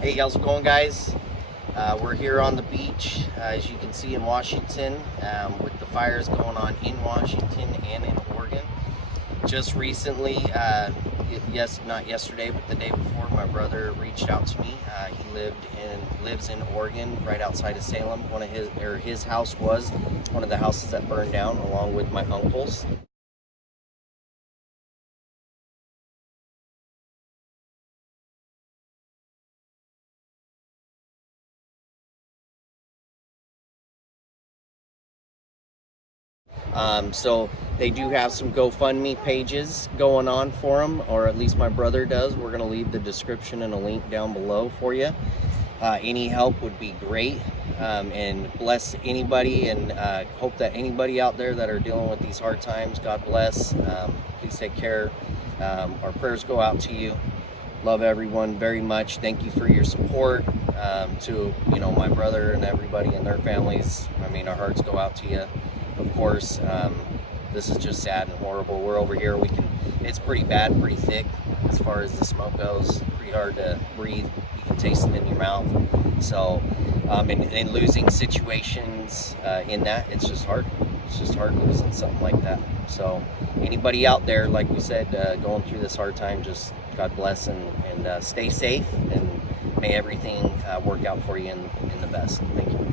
Hey, how's it going, guys? We're here on the beach, as you can see, in Washington, with the fires going on in Washington and in Oregon. Just recently, not yesterday, but the day before, my brother reached out to me. He lives in Oregon, right outside of Salem. His house was one of the houses that burned down, along with my uncle's. So they do have some GoFundMe pages going on for them, or at least my brother does. We're going to leave the description and a link down below for you. Any help would be great, and bless anybody, and hope that anybody out there that are dealing with these hard times, God bless. Please take care. Our prayers go out to you. Love everyone very much. Thank you for your support. To my brother and everybody and their families. I mean, our hearts go out to you. Of course, this is just sad and horrible. We're over here. It's pretty bad, pretty thick as far as the smoke goes. Pretty hard to breathe. You can taste it in your mouth. So, in losing situations in that, it's just hard. It's just hard losing something like that. So, anybody out there, like we said, going through this hard time, just God bless and stay safe, and may everything work out for you in the best. Thank you.